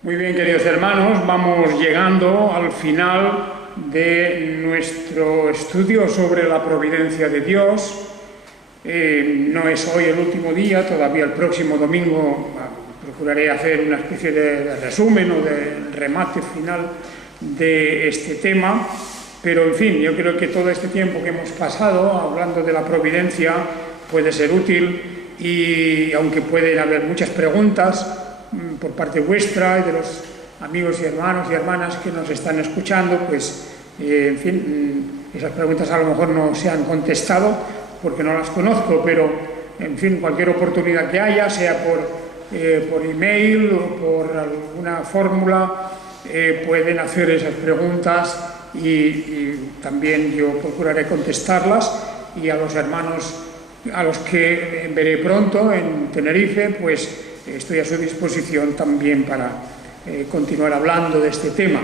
Muy bien, queridos hermanos, vamos llegando al final de nuestro estudio sobre la providencia de Dios. No es hoy el último día, todavía el próximo domingo procuraré hacer una especie de resumen o de remate final de este tema, pero en fin, yo creo que todo este tiempo que hemos pasado hablando de la providencia puede ser útil y aunque pueden haber muchas preguntas por parte vuestra y de los amigos y hermanos y hermanas que nos están escuchando, pues, en fin, esas preguntas a lo mejor no se han contestado porque no las conozco, pero, en fin, cualquier oportunidad que haya, sea por email o por alguna fórmula, pueden hacer esas preguntas y también yo procuraré contestarlas, y a los hermanos a los que veré pronto en Tenerife, pues estoy a su disposición también para continuar hablando de este tema,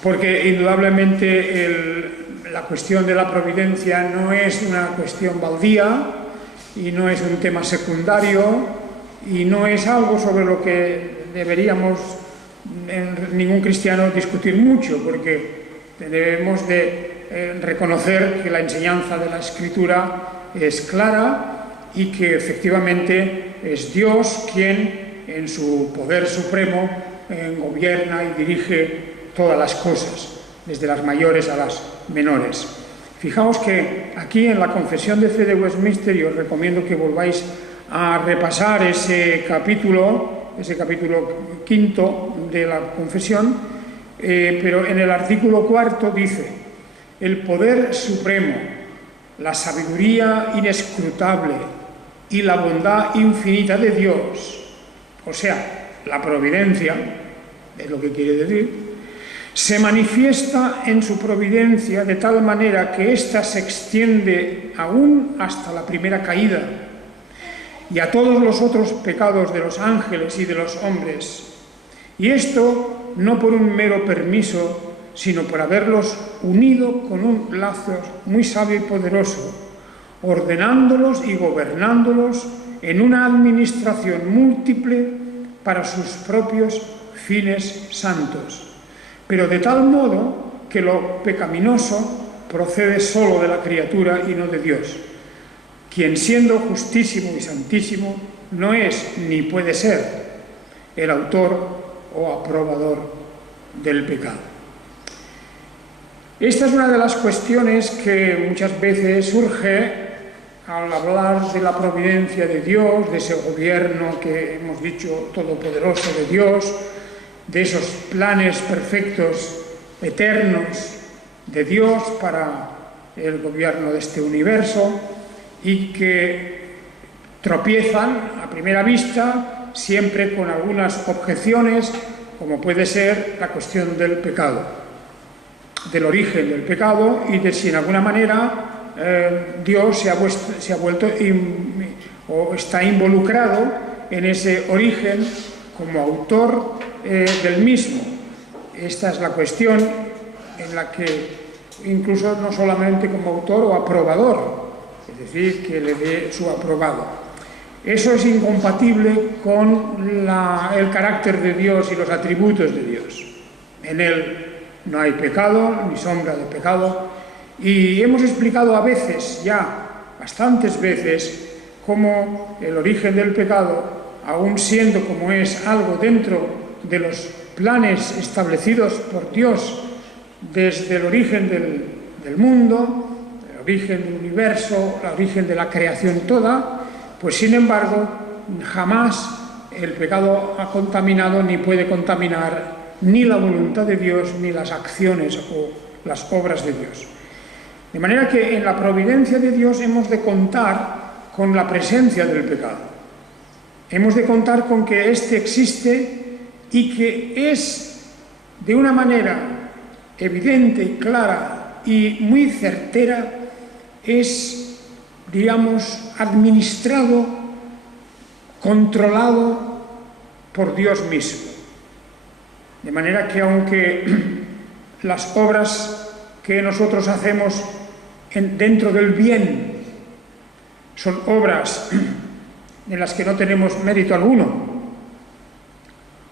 porque indudablemente la cuestión de la providencia no es una cuestión baldía y no es un tema secundario y no es algo sobre lo que deberíamos ningún cristiano discutir mucho, porque debemos de reconocer que la enseñanza de la Escritura es clara y que efectivamente es Dios quien en su poder supremo gobierna y dirige todas las cosas, desde las mayores a las menores. Fijaos que aquí en la Confesión de Fe de Westminster, y os recomiendo que volváis a repasar ese capítulo quinto de la Confesión, pero en el artículo 4 dice: el poder supremo, la sabiduría inescrutable y la bondad infinita de Dios, o sea, la providencia, es lo que quiere decir, se manifiesta en su providencia de tal manera que ésta se extiende aún hasta la primera caída y a todos los otros pecados de los ángeles y de los hombres. Y esto no por un mero permiso, sino por haberlos unido con un lazo muy sabio y poderoso, ordenándolos y gobernándolos en una administración múltiple para sus propios fines santos, pero de tal modo que lo pecaminoso procede solo de la criatura y no de Dios, quien siendo justísimo y santísimo no es ni puede ser el autor o aprobador del pecado. Esta es una de las cuestiones que muchas veces surge al hablar de la providencia de Dios, de ese gobierno que hemos dicho todopoderoso de Dios, de esos planes perfectos, eternos de Dios para el gobierno de este universo, y que tropiezan a primera vista siempre con algunas objeciones, como puede ser la cuestión del pecado, del origen del pecado y de si en alguna manera Dios se ha vuelto o está involucrado en ese origen como autor del mismo. Esta es la cuestión en la que incluso no solamente como autor o aprobador, es decir, que le dé su aprobado. Eso es incompatible con el carácter de Dios y los atributos de Dios. En Él no hay pecado, ni sombra de pecado, y hemos explicado a veces, ya bastantes veces, cómo el origen del pecado, aun siendo como es algo dentro de los planes establecidos por Dios desde el origen del mundo, el origen del universo, el origen de la creación toda, pues sin embargo jamás el pecado ha contaminado ni puede contaminar ni la voluntad de Dios ni las acciones o las obras de Dios. De manera que en la providencia de Dios hemos de contar con la presencia del pecado. Hemos de contar con que éste existe y que es de una manera evidente, clara y muy certera, es, digamos, administrado, controlado por Dios mismo. De manera que aunque las obras que nosotros hacemos dentro del bien son obras en las que no tenemos mérito alguno,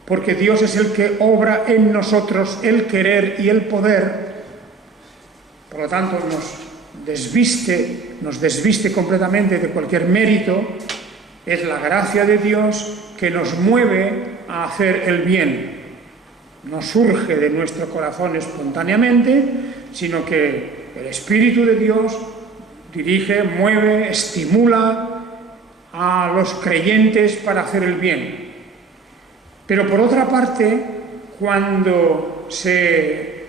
porque Dios es el que obra en nosotros el querer y el poder. Por lo tanto, nos desviste completamente de cualquier mérito. Es la gracia de Dios que nos mueve a hacer el bien. No surge de nuestro corazón espontáneamente, sino que el Espíritu de Dios dirige, mueve, estimula a los creyentes para hacer el bien. Pero por otra parte, cuando se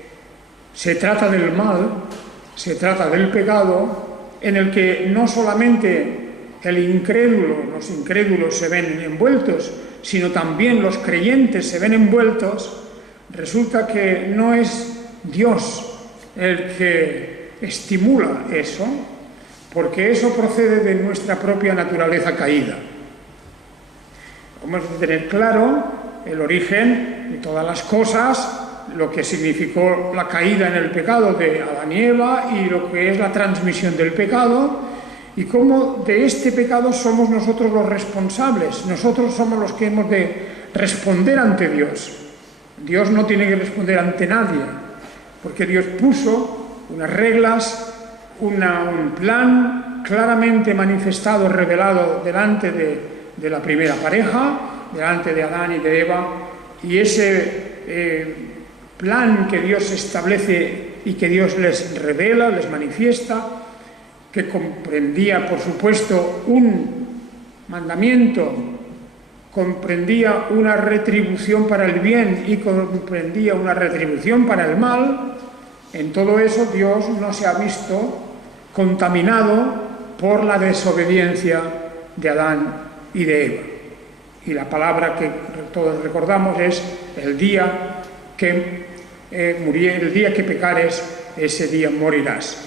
trata del mal, se trata del pecado, en el que no solamente los incrédulos se ven envueltos, sino también los creyentes se ven envueltos, resulta que no es Dios el que estimula eso, porque eso procede de nuestra propia naturaleza caída. Vamos a tener claro el origen de todas las cosas, lo que significó la caída en el pecado de Adán y Eva y lo que es la transmisión del pecado, y cómo de este pecado somos nosotros los responsables. Nosotros somos los que hemos de responder ante Dios. Dios no tiene que responder ante nadie, porque Dios puso unas reglas, un plan claramente manifestado, revelado delante de la primera pareja, delante de Adán y de Eva, y ese plan que Dios establece y que Dios les revela, les manifiesta, que comprendía, por supuesto, un mandamiento, comprendía una retribución para el bien y comprendía una retribución para el mal. En todo eso Dios no se ha visto contaminado por la desobediencia de Adán y de Eva. Y la palabra que todos recordamos es el día que pecares, ese día morirás.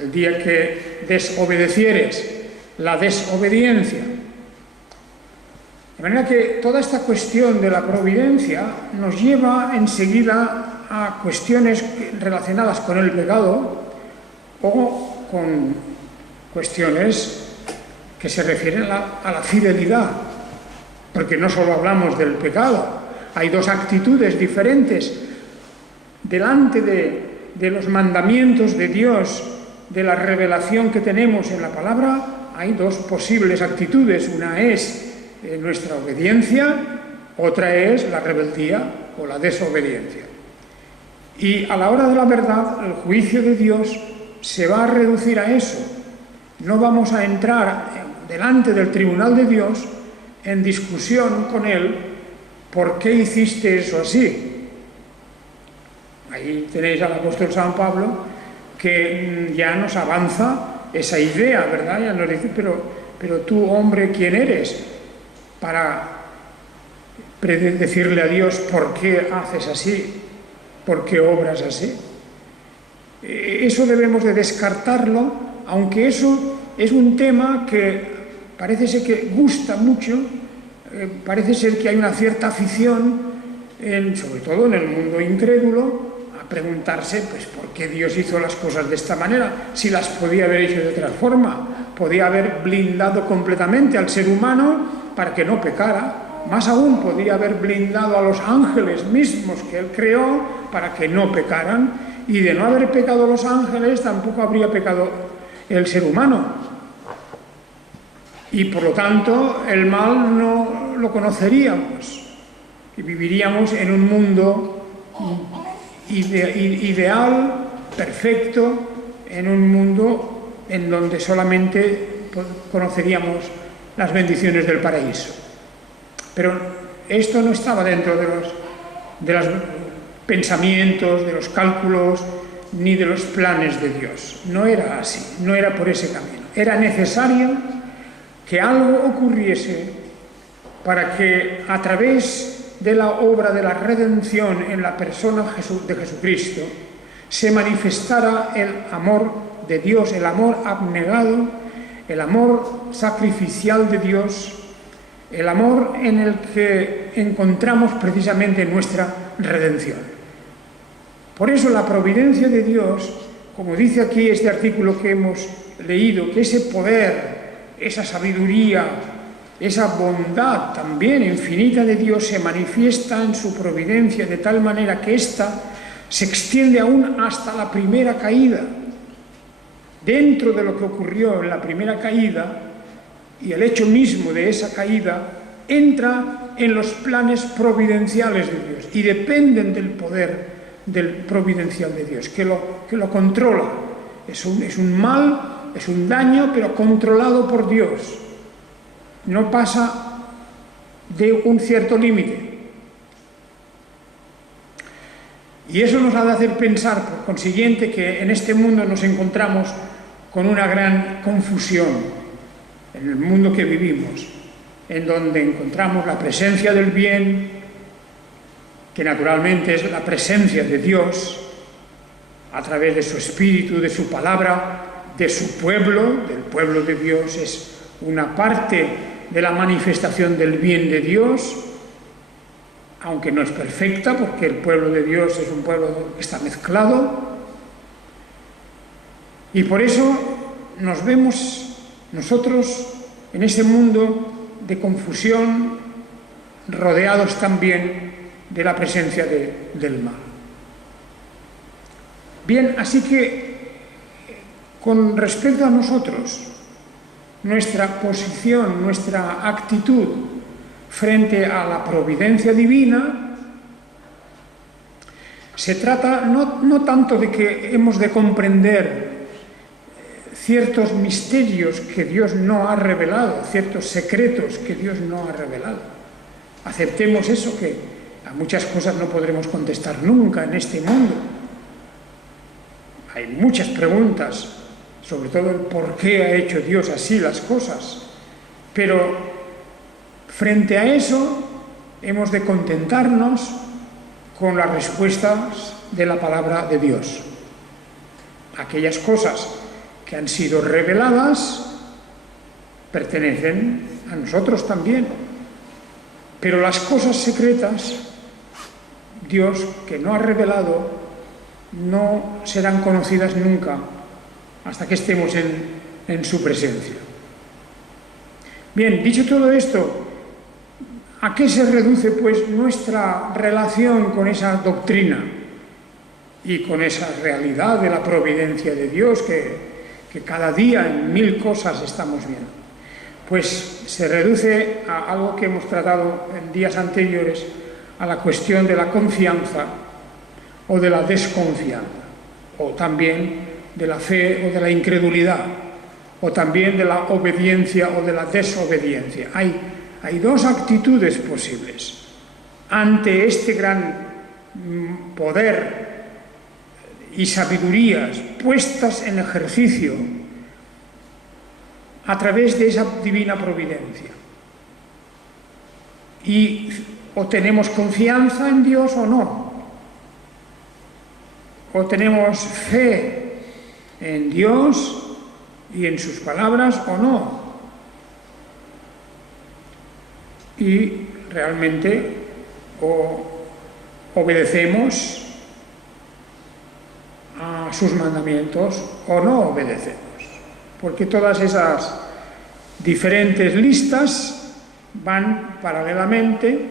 El día que desobedecieres, la desobediencia. De manera que toda esta cuestión de la providencia nos lleva enseguida a cuestiones relacionadas con el pecado o con cuestiones que se refieren a la fidelidad, porque no solo hablamos del pecado, hay dos actitudes diferentes delante de los mandamientos de Dios, de la revelación que tenemos en la palabra. Hay dos posibles actitudes, una es nuestra obediencia, otra es la rebeldía o la desobediencia. Y a la hora de la verdad, el juicio de Dios se va a reducir a eso. No vamos a entrar delante del tribunal de Dios en discusión con Él, ¿por qué hiciste eso así? Ahí tenéis al apóstol San Pablo, que ya nos avanza esa idea, ¿verdad? Ya nos dice, pero tú, hombre, ¿quién eres para decirle a Dios por qué haces así, por qué obras así? Eso debemos de descartarlo, aunque eso es un tema que parece ser que gusta mucho, parece ser que hay una cierta afición, sobre todo en el mundo incrédulo, a preguntarse, pues, ¿por qué Dios hizo las cosas de esta manera? Si las podía haber hecho de otra forma, podía haber blindado completamente al ser humano para que no pecara, más aún podía haber blindado a los ángeles mismos que Él creó para que no pecaran, y de no haber pecado los ángeles tampoco habría pecado el ser humano. Y por lo tanto el mal no lo conoceríamos y viviríamos en un mundo ideal, perfecto, en un mundo en donde solamente conoceríamos las bendiciones del paraíso. Pero esto no estaba dentro de los pensamientos, de los cálculos, ni de los planes de Dios. No era así, no era por ese camino. Era necesario que algo ocurriese para que a través de la obra de la redención en la persona de Jesucristo se manifestara el amor de Dios, el amor abnegado, el amor sacrificial de Dios, el amor en el que encontramos precisamente nuestra redención. Por eso la providencia de Dios, como dice aquí este artículo que hemos leído, que ese poder, esa sabiduría, esa bondad también infinita de Dios se manifiesta en su providencia de tal manera que ésta se extiende aún hasta la primera caída. Dentro de lo que ocurrió en la primera caída y el hecho mismo de esa caída, entra en los planes providenciales de Dios y dependen del poder del providencial de Dios, que lo controla. Es un mal, es un daño, pero controlado por Dios. No pasa de un cierto límite. Y eso nos ha de hacer pensar, por consiguiente, que en este mundo nos encontramos con una gran confusión, en el mundo que vivimos, en donde encontramos la presencia del bien, que naturalmente es la presencia de Dios, a través de su Espíritu, de su palabra, de su pueblo, del pueblo de Dios, es una parte de la manifestación del bien de Dios, aunque no es perfecta, porque el pueblo de Dios es un pueblo que está mezclado. Y por eso nos vemos nosotros en ese mundo de confusión, rodeados también de la presencia del mal. Bien, así que con respecto a nosotros, nuestra posición, nuestra actitud frente a la providencia divina, se trata no tanto de que hemos de comprender ciertos misterios que Dios no ha revelado, ciertos secretos que Dios no ha revelado. Aceptemos eso, que a muchas cosas no podremos contestar nunca en este mundo. Hay muchas preguntas, sobre todo el por qué ha hecho Dios así las cosas. Pero frente a eso hemos de contentarnos con las respuestas de la palabra de Dios. Aquellas cosas que han sido reveladas pertenecen a nosotros también. Pero las cosas secretas, Dios que no ha revelado, no serán conocidas nunca hasta que estemos en su presencia. Bien, dicho todo esto, ¿a qué se reduce pues nuestra relación con esa doctrina y con esa realidad de la providencia de Dios que cada día en mil cosas estamos viendo? Pues se reduce a algo que hemos tratado en días anteriores, a la cuestión de la confianza o de la desconfianza, o también de la fe o de la incredulidad, o también de la obediencia o de la desobediencia. Hay dos actitudes posibles ante este gran poder y sabidurías puestas en ejercicio a través de esa divina providencia. Y o tenemos confianza en Dios o no. O tenemos fe en Dios y en sus palabras o no. Y realmente o obedecemos a sus mandamientos o no obedecemos. Porque todas esas diferentes listas van paralelamente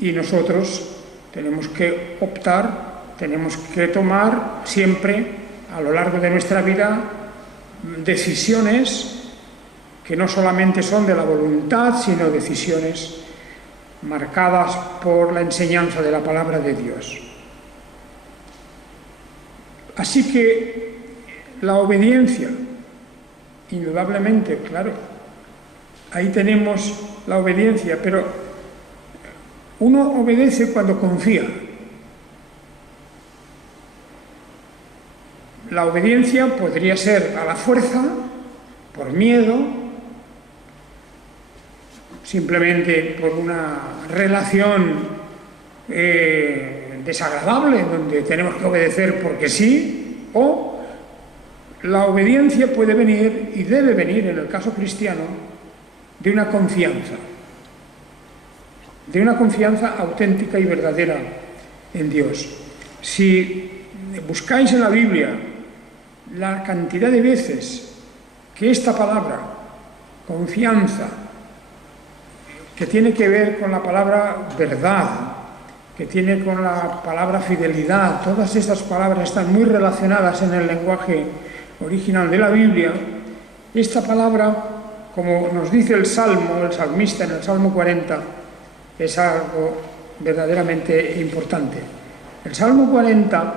y nosotros tenemos que optar, tenemos que tomar siempre a lo largo de nuestra vida decisiones que no solamente son de la voluntad, sino decisiones marcadas por la enseñanza de la palabra de Dios. Así que la obediencia, indudablemente, claro, ahí tenemos la obediencia, pero uno obedece cuando confía. La obediencia podría ser a la fuerza, por miedo, simplemente por una relación desagradable, donde tenemos que obedecer porque sí, o la obediencia puede venir y debe venir, en el caso cristiano, de una confianza auténtica y verdadera en Dios. Si buscáis en la Biblia la cantidad de veces que esta palabra, confianza, que tiene que ver con la palabra verdad, que tiene con la palabra fidelidad. Todas estas palabras están muy relacionadas en el lenguaje original de la Biblia. Esta palabra, como nos dice el Salmo, el salmista en el Salmo 40, es algo verdaderamente importante. El Salmo 40,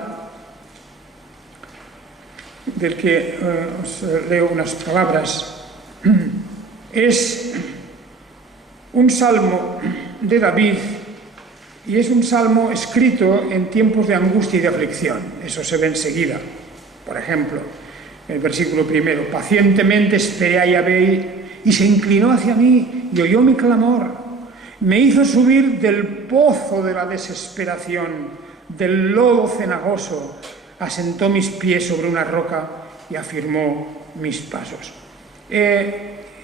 del que os leo unas palabras, es un salmo de David y es un salmo escrito en tiempos de angustia y de aflicción. Eso se ve enseguida. Por ejemplo, el versículo primero: pacientemente esperé a Yahvé y se inclinó hacia mí y oyó mi clamor. Me hizo subir del pozo de la desesperación, del lodo cenagoso. Asentó mis pies sobre una roca y afirmó mis pasos.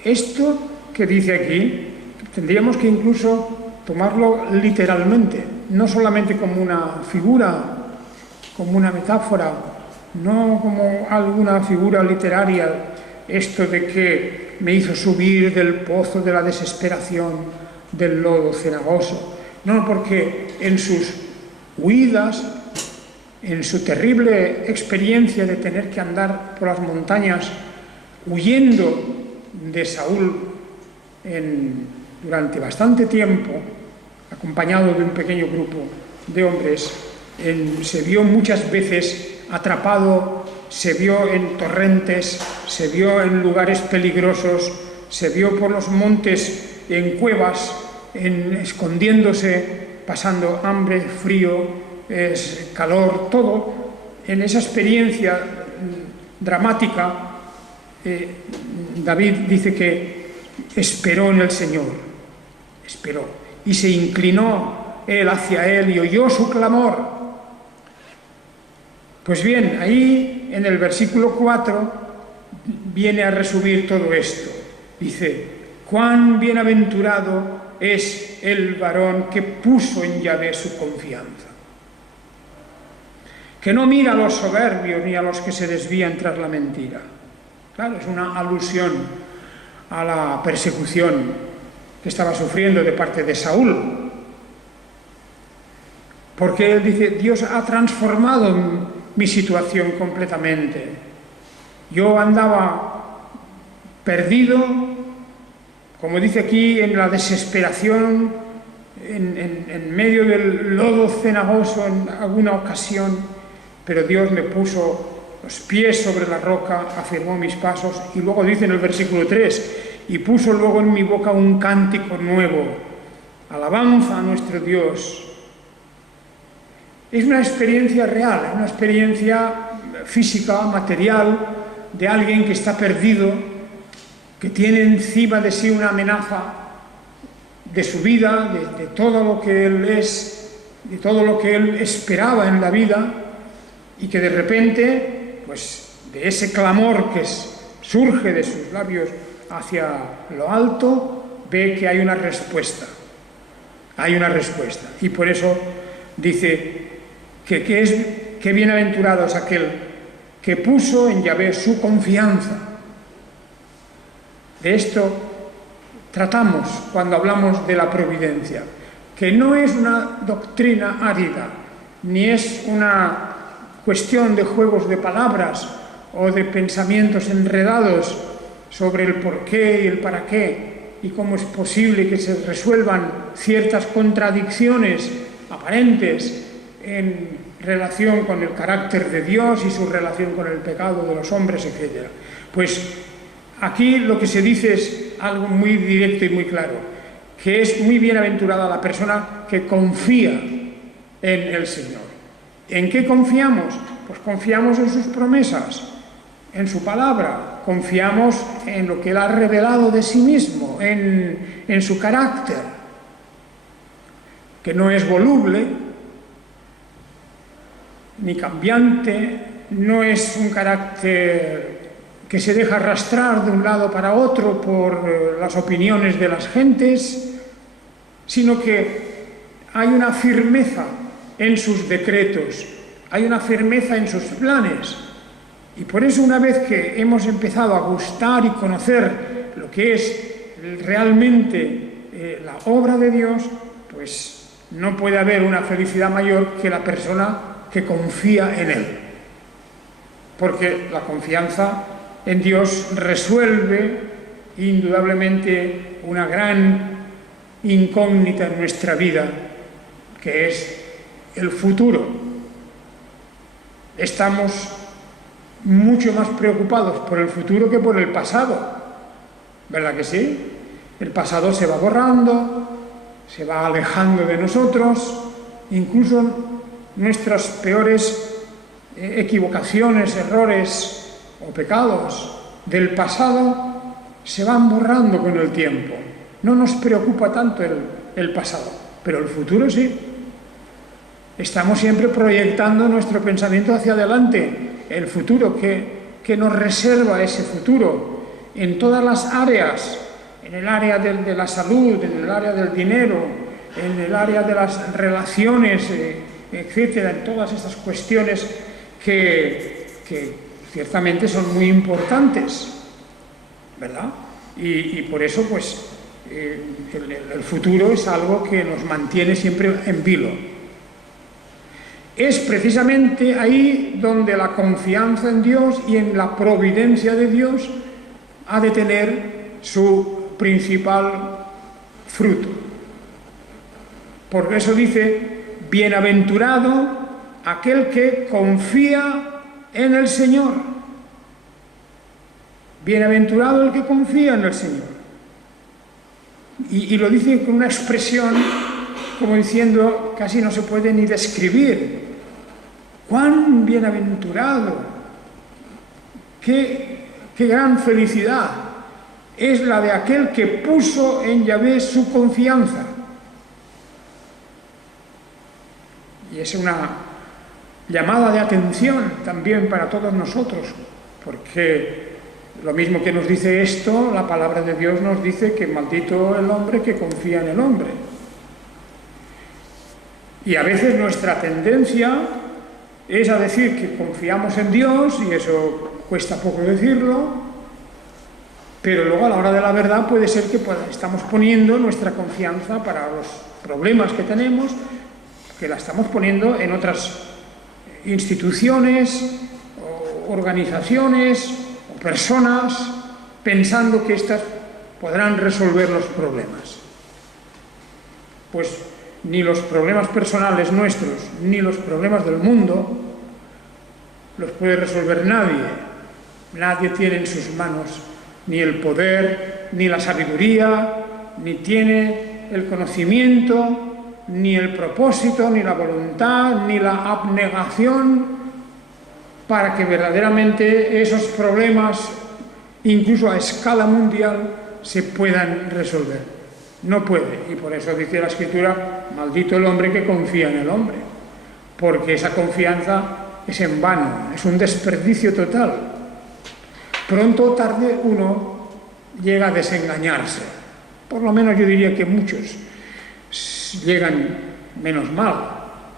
Esto que dice aquí, tendríamos que incluso tomarlo literalmente, no solamente como una figura, como una metáfora, no como alguna figura literaria, esto de que me hizo subir del pozo de la desesperación, del lodo cenagoso. No, porque en sus huidas, en su terrible experiencia de tener que andar por las montañas huyendo de Saúl durante bastante tiempo, acompañado de un pequeño grupo de hombres, se vio muchas veces atrapado, se vio en torrentes, se vio en lugares peligrosos, se vio por los montes en cuevas, escondiéndose, pasando hambre, frío, calor, todo. En esa experiencia dramática, David dice que esperó en el Señor, esperó, y se inclinó él hacia él y oyó su clamor. Pues bien, ahí en el versículo 4 viene a resumir todo esto. Dice: cuán bienaventurado es el varón que puso en Yahvé su confianza, que no mira a los soberbios ni a los que se desvían tras la mentira. Claro, es una alusión a la persecución que estaba sufriendo de parte de Saúl. Porque él dice: Dios ha transformado mi situación completamente. Yo andaba perdido, como dice aquí, en la desesperación, en medio del lodo cenagoso en alguna ocasión, pero Dios me puso los pies sobre la roca, afirmó mis pasos, y luego dice en el versículo 3: y puso luego en mi boca un cántico nuevo, alabanza a nuestro Dios. Es una experiencia real, es una experiencia física, material, de alguien que está perdido, que tiene encima de sí una amenaza de su vida, de todo lo que él es, de todo lo que él esperaba en la vida, y que de repente, pues de ese clamor que surge de sus labios hacia lo alto, ve que hay una respuesta. Hay una respuesta. Y por eso dice que bienaventurado es aquel que puso en Yahvé su confianza. De esto tratamos cuando hablamos de la providencia, que no es una doctrina árida, ni es una cuestión de juegos de palabras o de pensamientos enredados sobre el por qué y el para qué y cómo es posible que se resuelvan ciertas contradicciones aparentes en relación con el carácter de Dios y su relación con el pecado de los hombres, etc. Pues aquí lo que se dice es algo muy directo y muy claro, que es muy bienaventurada la persona que confía en el Señor. ¿En qué confiamos? Pues confiamos en sus promesas, en su palabra, confiamos en lo que Él ha revelado de sí mismo, en su carácter, que no es voluble ni cambiante, no es un carácter que se deja arrastrar de un lado para otro por las opiniones de las gentes, sino que hay una firmeza en sus decretos, hay una firmeza en sus planes. Y por eso, una vez que hemos empezado a gustar y conocer lo que es realmente la obra de Dios, pues no puede haber una felicidad mayor que la persona que confía en Él. Porque la confianza en Dios resuelve indudablemente una gran incógnita en nuestra vida, que es el futuro. Estamos mucho más preocupados por el futuro que por el pasado, ¿verdad que sí? El pasado se va borrando, se va alejando de nosotros, incluso nuestras peores equivocaciones, errores o pecados del pasado se van borrando con el tiempo. No nos preocupa tanto el pasado, pero el futuro sí. Estamos siempre proyectando nuestro pensamiento hacia adelante, el futuro, que nos reserva ese futuro en todas las áreas, en el área de la salud, en el área del dinero, en el área de las relaciones, etcétera, en todas estas cuestiones que ciertamente son muy importantes, ¿verdad? Y por eso, pues, el futuro es algo que nos mantiene siempre en vilo. Es precisamente ahí donde la confianza en Dios y en la providencia de Dios ha de tener su principal fruto. Por eso dice, bienaventurado aquel que confía en el Señor. Bienaventurado el que confía en el Señor. Y lo dice con una expresión como diciendo, casi no se puede ni describir. ¡Cuán bienaventurado! ¡Qué gran felicidad! Es la de aquel que puso en Yahvé su confianza. Y es una llamada de atención también para todos nosotros, porque lo mismo que nos dice esto, la palabra de Dios nos dice que maldito el hombre que confía en el hombre. Y a veces nuestra tendencia es a decir que confiamos en Dios, y eso cuesta poco decirlo, pero luego a la hora de la verdad puede ser que estamos poniendo nuestra confianza para los problemas que tenemos, que la estamos poniendo en otras instituciones, o organizaciones, o personas, pensando que éstas podrán resolver los problemas. Pues ni los problemas personales nuestros, ni los problemas del mundo, los puede resolver nadie. Nadie tiene en sus manos ni el poder, ni la sabiduría, ni tiene el conocimiento, ni el propósito, ni la voluntad, ni la abnegación para que verdaderamente esos problemas, incluso a escala mundial, se puedan resolver. No puede, y por eso dice la Escritura, maldito el hombre que confía en el hombre, porque esa confianza es en vano, es un desperdicio total. Pronto o tarde uno llega a desengañarse, por lo menos yo diría que muchos llegan, menos mal,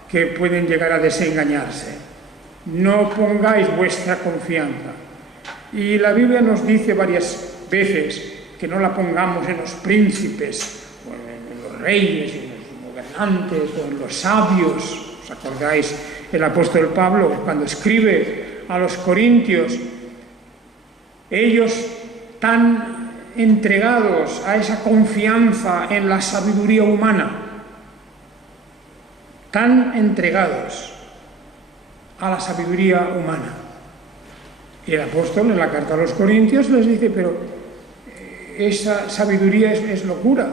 que pueden llegar a desengañarse. No pongáis vuestra confianza. Y la Biblia nos dice varias veces que no la pongamos en los príncipes, o en los reyes, en los gobernantes, o en los sabios. ¿Os acordáis? El apóstol Pablo, cuando escribe a los corintios, ellos tan entregados a esa confianza en la sabiduría humana, tan entregados a la sabiduría humana. Y el apóstol en la carta a los corintios les dice, pero esa sabiduría es locura,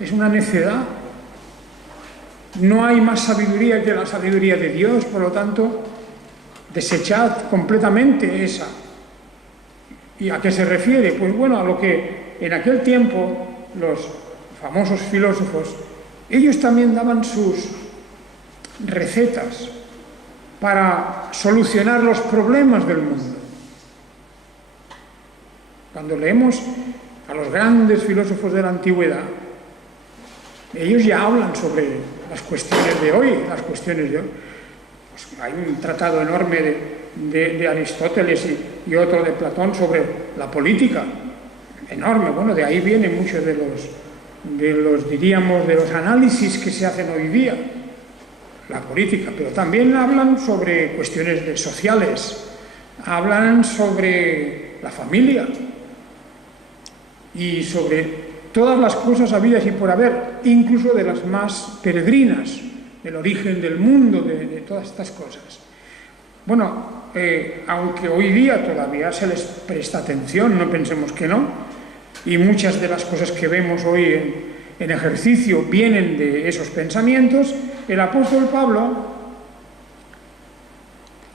es una necedad. No hay más sabiduría que la sabiduría de Dios, por lo tanto, desechad completamente esa. ¿Y a qué se refiere? Pues bueno, a lo que en aquel tiempo los famosos filósofos, ellos también daban sus recetas para solucionar los problemas del mundo. Cuando leemos a los grandes filósofos de la antigüedad, ellos ya hablan sobre las cuestiones de hoy, Pues hay un tratado enorme de Aristóteles y otro de Platón sobre la política, enorme. Bueno, de ahí vienen muchos de diríamos, de los análisis que se hacen hoy día, la política, pero también hablan sobre cuestiones sociales, hablan sobre la familia y sobre todas las cosas habidas y por haber, incluso de las más peregrinas, del origen del mundo, de todas estas cosas. Bueno, aunque hoy día todavía se les presta atención, no pensemos que no, y muchas de las cosas que vemos hoy en ejercicio vienen de esos pensamientos, el apóstol Pablo,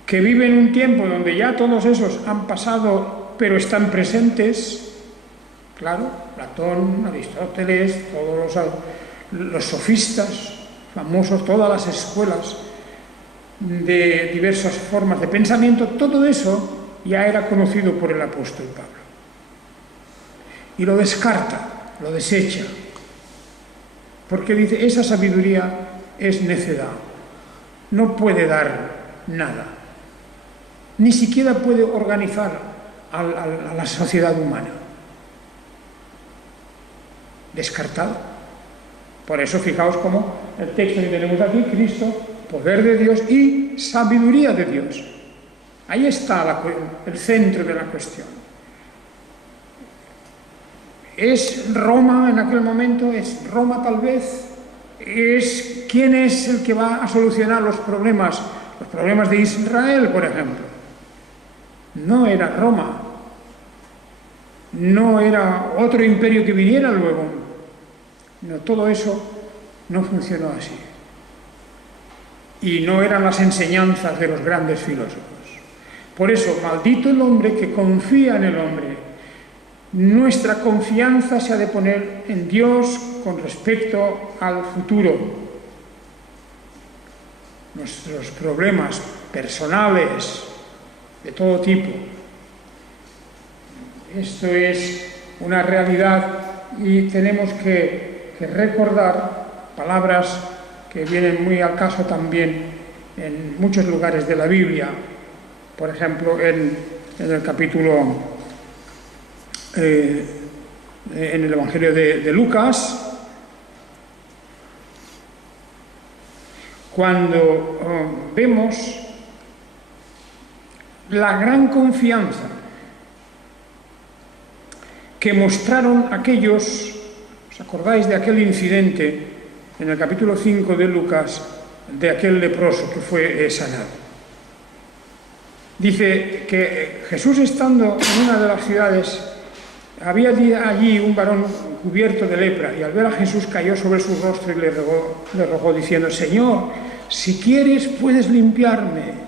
que vive en un tiempo donde ya todos esos han pasado, pero están presentes, claro, Platón, Aristóteles, todos los sofistas famosos, todas las escuelas de diversas formas de pensamiento, todo eso ya era conocido por el apóstol Pablo. Y lo descarta, lo desecha, porque dice, esa sabiduría es necedad, no puede dar nada, ni siquiera puede organizar a la sociedad humana. Descartado. Por eso fijaos cómo el texto que tenemos aquí, Cristo, poder de Dios y sabiduría de Dios. Ahí está el centro de la cuestión. ¿Es Roma en aquel momento? ¿Es Roma tal vez? ¿Quién es el que va a solucionar los problemas de Israel, por ejemplo? No era Roma. No era otro imperio que viniera luego. No, todo eso no funcionó así. Y no eran las enseñanzas de los grandes filósofos. Por eso, maldito el hombre que confía en el hombre. Nuestra confianza se ha de poner en Dios con respecto al futuro. Nuestros problemas personales, de todo tipo. Esto es una realidad y tenemos que recordar palabras que vienen muy al caso también en muchos lugares de la Biblia. Por ejemplo, en el capítulo, en el Evangelio de Lucas, cuando vemos la gran confianza que mostraron aquellos, ¿os acordáis de aquel incidente en el capítulo 5 de Lucas, de aquel leproso que fue sanado? Dice que Jesús, estando en una de las ciudades, había allí un varón cubierto de lepra, y al ver a Jesús cayó sobre su rostro y le rogó diciendo, Señor, si quieres puedes limpiarme.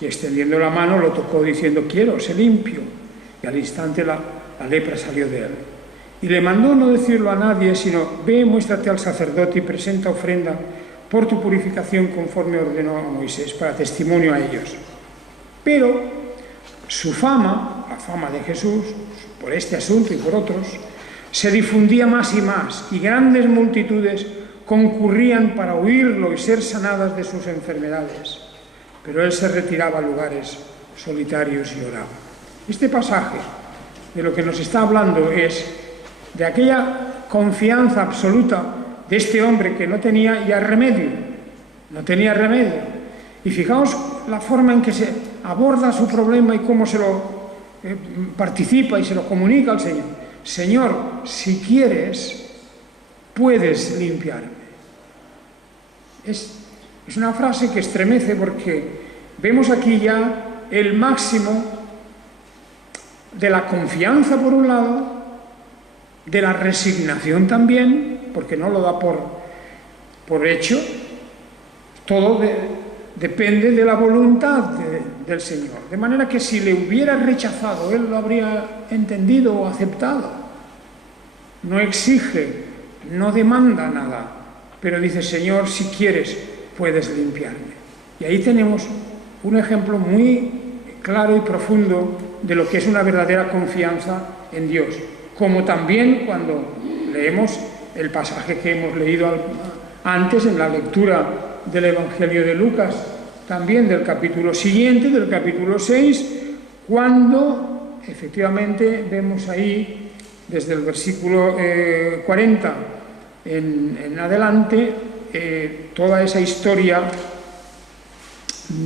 Y extendiendo la mano lo tocó diciendo, quiero, sé limpio. Y al instante la lepra salió de él. Y le mandó no decirlo a nadie, sino, ve, muéstrate al sacerdote y presenta ofrenda por tu purificación conforme ordenó a Moisés, para testimonio a ellos. Pero su fama, la fama de Jesús, por este asunto y por otros, se difundía más y más, y grandes multitudes concurrían para oírlo y ser sanadas de sus enfermedades. Pero él se retiraba a lugares solitarios y oraba. Este pasaje de lo que nos está hablando es de aquella confianza absoluta de este hombre que no tenía ya remedio, no tenía remedio. Y fijaos la forma en que se aborda su problema y cómo se lo participa y se lo comunica al Señor. Señor, si quieres, puedes limpiarme. Es una frase que estremece porque vemos aquí ya el máximo de la confianza por un lado, de la resignación también, porque no lo da por hecho, todo depende de la voluntad del Señor. De manera que si le hubiera rechazado, él lo habría entendido o aceptado. No exige, no demanda nada, pero dice, Señor, si quieres, puedes limpiarme. Y ahí tenemos un ejemplo muy claro y profundo de lo que es una verdadera confianza en Dios. Como también cuando leemos el pasaje que hemos leído antes en la lectura del Evangelio de Lucas, también del capítulo siguiente, del capítulo 6, cuando efectivamente vemos ahí desde el versículo 40 en adelante, toda esa historia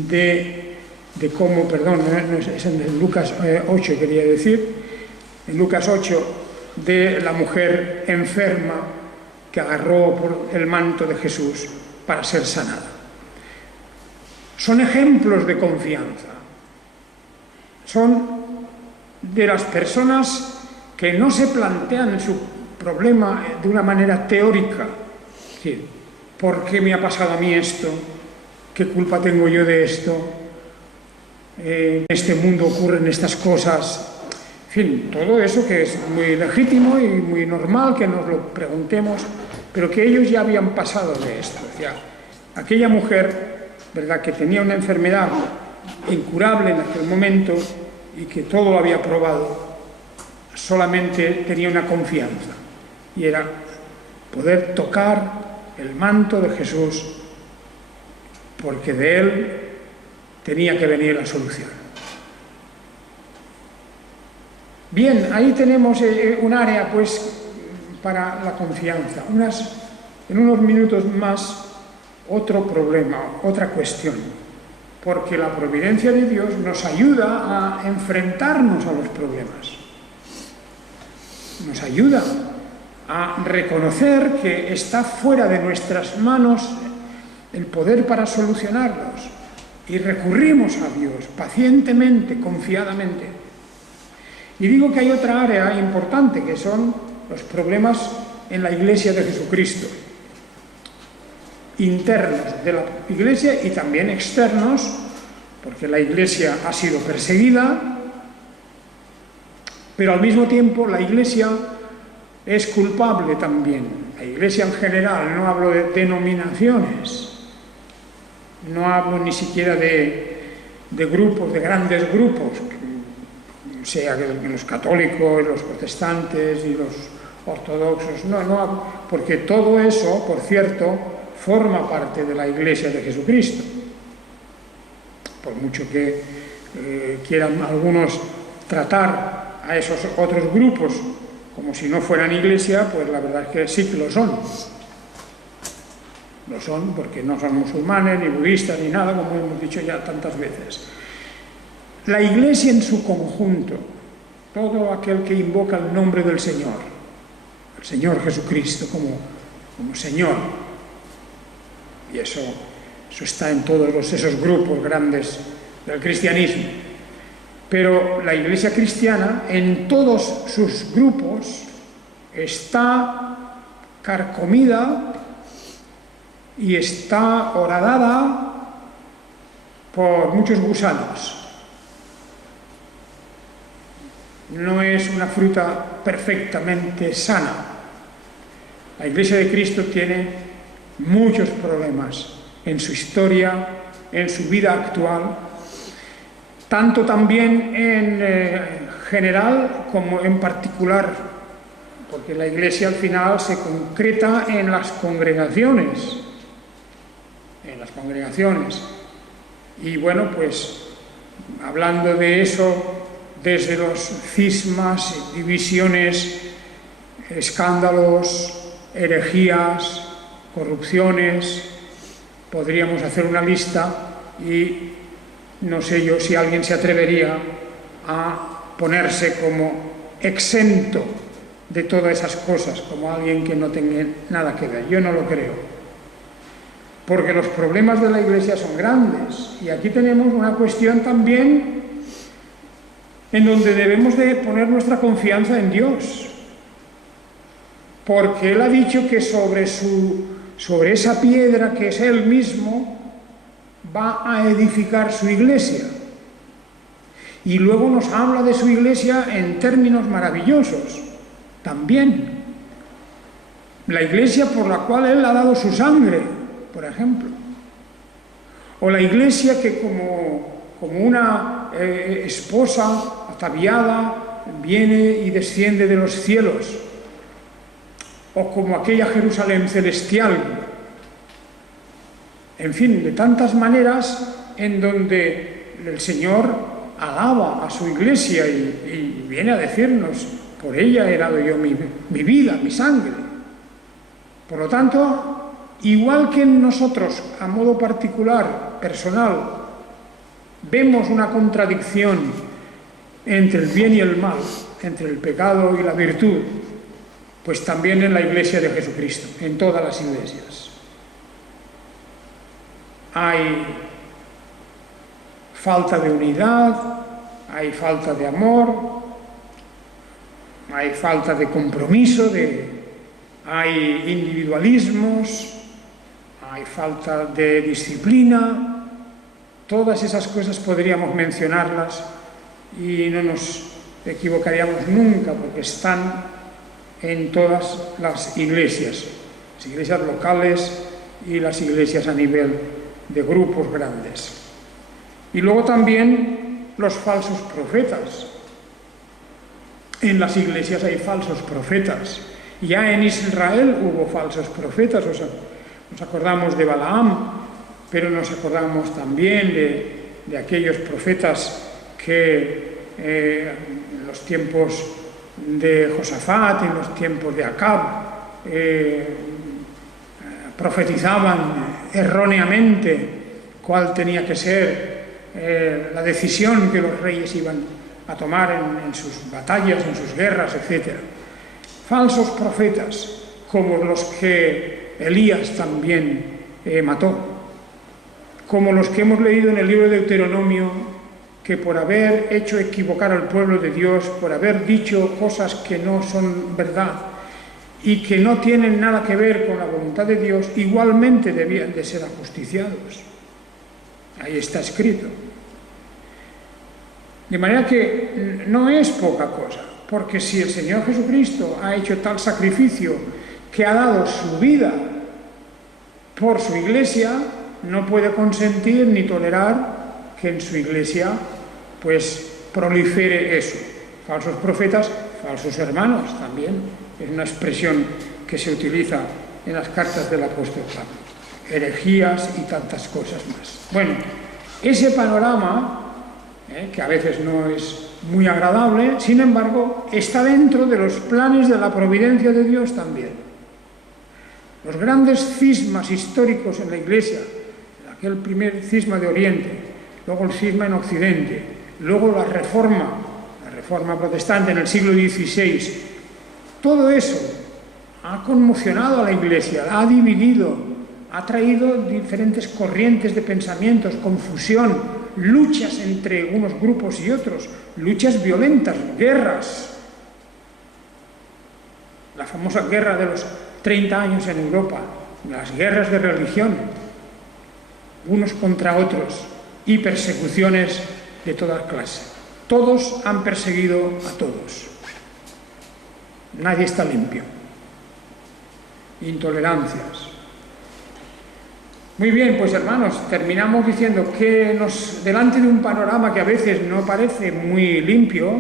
de cómo, perdón, no es en Lucas 8 quería decir, en Lucas 8, de la mujer enferma que agarró por el manto de Jesús para ser sanada. Son ejemplos de confianza. Son de las personas que no se plantean su problema de una manera teórica. Es decir, ¿por qué me ha pasado a mí esto? ¿Qué culpa tengo yo de esto? En este mundo ocurren estas cosas. En fin, todo eso que es muy legítimo y muy normal que nos lo preguntemos, pero que ellos ya habían pasado de esto. Ya, aquella mujer, ¿verdad?, que tenía una enfermedad incurable en aquel momento y que todo lo había probado, solamente tenía una confianza, y era poder tocar el manto de Jesús, porque de él tenía que venir la solución. Bien, ahí tenemos un área, pues, para la confianza. En unos minutos más, otro problema, otra cuestión, porque la providencia de Dios nos ayuda a enfrentarnos a los problemas. Nos ayuda a reconocer que está fuera de nuestras manos el poder para solucionarlos, y recurrimos a Dios pacientemente, confiadamente. Y digo que hay otra área importante, que son los problemas en la Iglesia de Jesucristo, internos de la Iglesia y también externos, porque la Iglesia ha sido perseguida, pero al mismo tiempo la Iglesia es culpable también. La Iglesia en general, no hablo de denominaciones, no hablo ni siquiera de grupos, de grandes grupos, sea los católicos, los protestantes y los ortodoxos, no, porque todo eso, por cierto, forma parte de la Iglesia de Jesucristo. Por mucho que quieran algunos tratar a esos otros grupos como si no fueran Iglesia, pues la verdad es que sí que lo son. Lo son porque no son musulmanes, ni budistas, ni nada, como hemos dicho ya tantas veces. La Iglesia en su conjunto, todo aquel que invoca el nombre del Señor, el Señor Jesucristo como Señor, y eso está en todos esos grupos grandes del cristianismo. Pero la Iglesia cristiana, en todos sus grupos, está carcomida y está horadada por muchos gusanos. No es una fruta perfectamente sana. La Iglesia de Cristo tiene muchos problemas en su historia, en su vida actual, tanto también en general como en particular, porque la Iglesia al final se concreta en las congregaciones. Y bueno, pues hablando de eso, desde los cismas, divisiones, escándalos, herejías, corrupciones, podríamos hacer una lista y no sé yo si alguien se atrevería a ponerse como exento de todas esas cosas, como alguien que no tenga nada que ver. Yo no lo creo. Porque los problemas de la Iglesia son grandes. Y aquí tenemos una cuestión también en donde debemos de poner nuestra confianza en Dios. Porque Él ha dicho que sobre esa piedra que es Él mismo va a edificar su Iglesia. Y luego nos habla de su Iglesia en términos maravillosos. También. La Iglesia por la cual Él ha dado su sangre, por ejemplo. O la Iglesia que como una esposa ataviada viene y desciende de los cielos. O como aquella Jerusalén celestial. En fin, de tantas maneras en donde el Señor alaba a su Iglesia y viene a decirnos, por ella he dado yo mi vida, mi sangre. Por lo tanto, igual que en nosotros, a modo particular, personal, vemos una contradicción entre el bien y el mal, entre el pecado y la virtud, pues también en la Iglesia de Jesucristo, en todas las iglesias. Hay falta de unidad, hay falta de amor, hay falta de compromiso, hay individualismos, hay falta de disciplina. Todas esas cosas podríamos mencionarlas y no nos equivocaríamos nunca, porque están en todas las iglesias locales y las iglesias a nivel de grupos grandes. Y luego también los falsos profetas. En las iglesias hay falsos profetas. Ya en Israel hubo falsos profetas. Nos acordamos de Balaam, pero nos acordamos también de aquellos profetas que en los tiempos de Josafat, en los tiempos de Acab, profetizaban erróneamente cuál tenía que ser la decisión que los reyes iban a tomar en sus batallas, en sus guerras, etc. Falsos profetas, como los que Elías también mató, como los que hemos leído en el libro de Deuteronomio, que por haber hecho equivocar al pueblo de Dios, por haber dicho cosas que no son verdad y que no tienen nada que ver con la voluntad de Dios, igualmente debían de ser ajusticiados. Ahí está escrito. De manera que no es poca cosa, porque si el Señor Jesucristo ha hecho tal sacrificio, que ha dado su vida por su iglesia, no puede consentir ni tolerar que en su iglesia pues prolifere eso. Falsos profetas, falsos hermanos también. Es una expresión que se utiliza en las cartas del apóstol Pablo. Herejías y tantas cosas más. Bueno, ese panorama, que a veces no es muy agradable, sin embargo, está dentro de los planes de la providencia de Dios también. Los grandes cismas históricos en la Iglesia, aquel primer cisma de Oriente, luego el cisma en Occidente, luego la Reforma protestante en el siglo XVI, todo eso ha conmocionado a la Iglesia, la ha dividido, ha traído diferentes corrientes de pensamientos, confusión, luchas entre unos grupos y otros, luchas violentas, guerras. La famosa guerra de los 30 años en Europa, las guerras de religión, unos contra otros, y persecuciones de toda clase. Todos han perseguido a todos. Nadie está limpio. Intolerancias. Muy bien, pues hermanos, terminamos diciendo que delante de un panorama que a veces no parece muy limpio,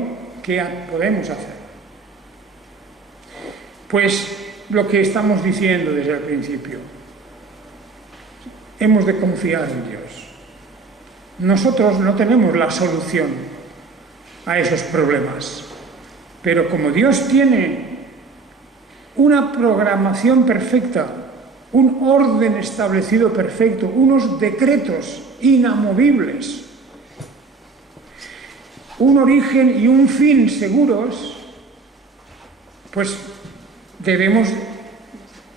¿qué podemos hacer? Pues lo que estamos diciendo desde el principio. Hemos de confiar en Dios. Nosotros no tenemos la solución a esos problemas, pero como Dios tiene una programación perfecta, un orden establecido perfecto, unos decretos inamovibles, un origen y un fin seguros, pues debemos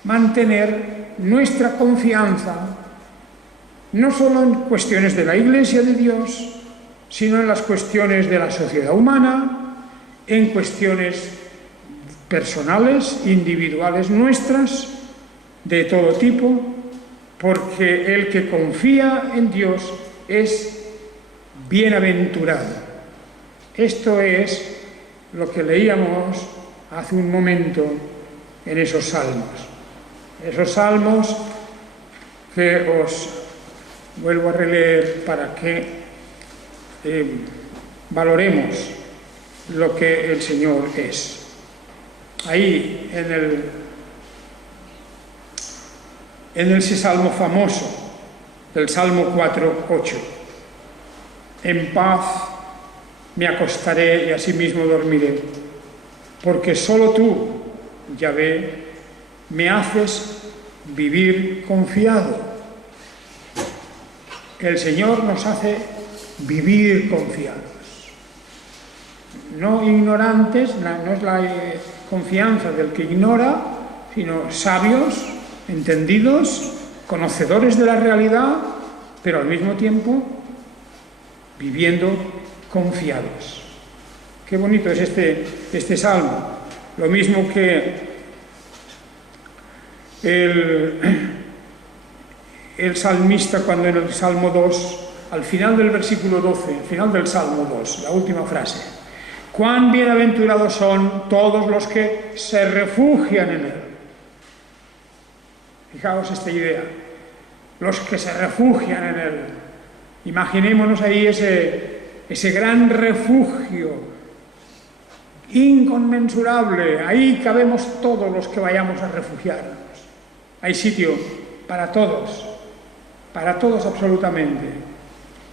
mantener nuestra confianza no solo en cuestiones de la Iglesia de Dios, sino en las cuestiones de la sociedad humana, en cuestiones personales, individuales nuestras, de todo tipo, porque el que confía en Dios es bienaventurado. Esto es lo que leíamos hace un momento en esos salmos. Esos salmos que os vuelvo a releer para que valoremos lo que el Señor es. Ahí en ese salmo famoso, del Salmo 4:8, en paz me acostaré y asimismo dormiré, porque solo tú, Yahvé, me haces vivir confiado. El Señor nos hace vivir confiados. No ignorantes, no es la confianza del que ignora, sino sabios, entendidos, conocedores de la realidad, pero al mismo tiempo viviendo confiados. Qué bonito es este salmo. Lo mismo que el salmista cuando en el Salmo 2, al final del versículo 12, al final del Salmo 2, la última frase: cuán bienaventurados son todos los que se refugian en Él. Fijaos esta idea, los que se refugian en Él. Imaginémonos ahí ese gran refugio inconmensurable. Ahí cabemos todos los que vayamos a refugiarnos. Hay sitio para todos absolutamente.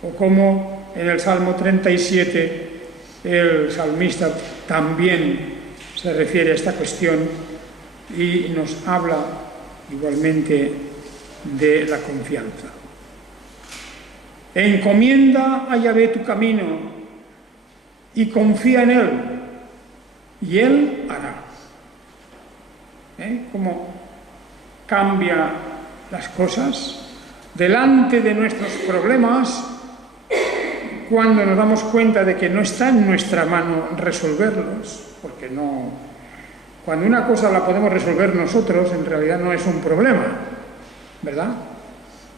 O como en el Salmo 37 el salmista también se refiere a esta cuestión y nos habla igualmente de la confianza. Encomienda a Yahvé tu camino y confía en Él, y Él hará. ¿Cómo cambia las cosas? Delante de nuestros problemas, cuando nos damos cuenta de que no está en nuestra mano resolverlos, porque no, cuando una cosa la podemos resolver nosotros, en realidad no es un problema, ¿verdad?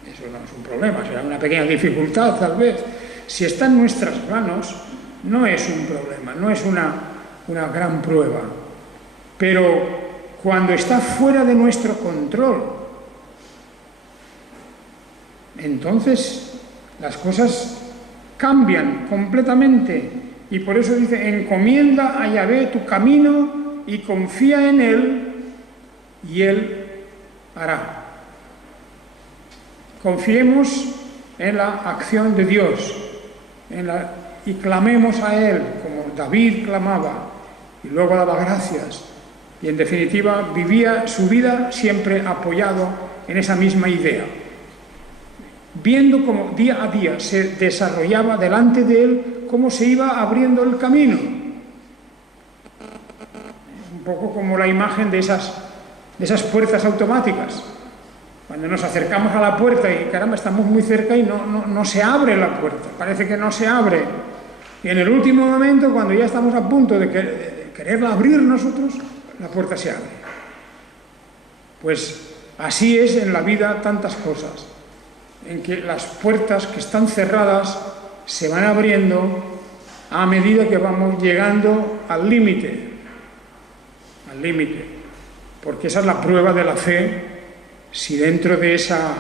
Eso no es un problema, será una pequeña dificultad tal vez. Si está en nuestras manos, no es un problema, no es una gran prueba. Pero cuando está fuera de nuestro control, entonces las cosas cambian completamente. Y por eso dice: encomienda a Yahvé tu camino y confía en Él, y Él hará. Confiemos en la acción de Dios y clamemos a Él, como David clamaba, y luego daba gracias. Y en definitiva vivía su vida siempre apoyado en esa misma idea, viendo cómo día a día se desarrollaba delante de él, cómo se iba abriendo el camino. Un poco como la imagen de esas puertas automáticas. Cuando nos acercamos a la puerta y caramba, estamos muy cerca y no se abre la puerta, parece que no se abre. Y en el último momento, cuando ya estamos a punto de quererla abrir nosotros, la puerta se abre. Pues así es en la vida tantas cosas, en que las puertas que están cerradas se van abriendo a medida que vamos llegando al límite, porque esa es la prueba de la fe. Si dentro de esa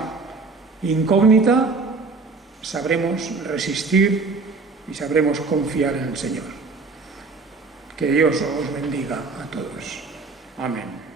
incógnita sabremos resistir y sabremos confiar en el Señor. Que Dios os bendiga a todos. Amén.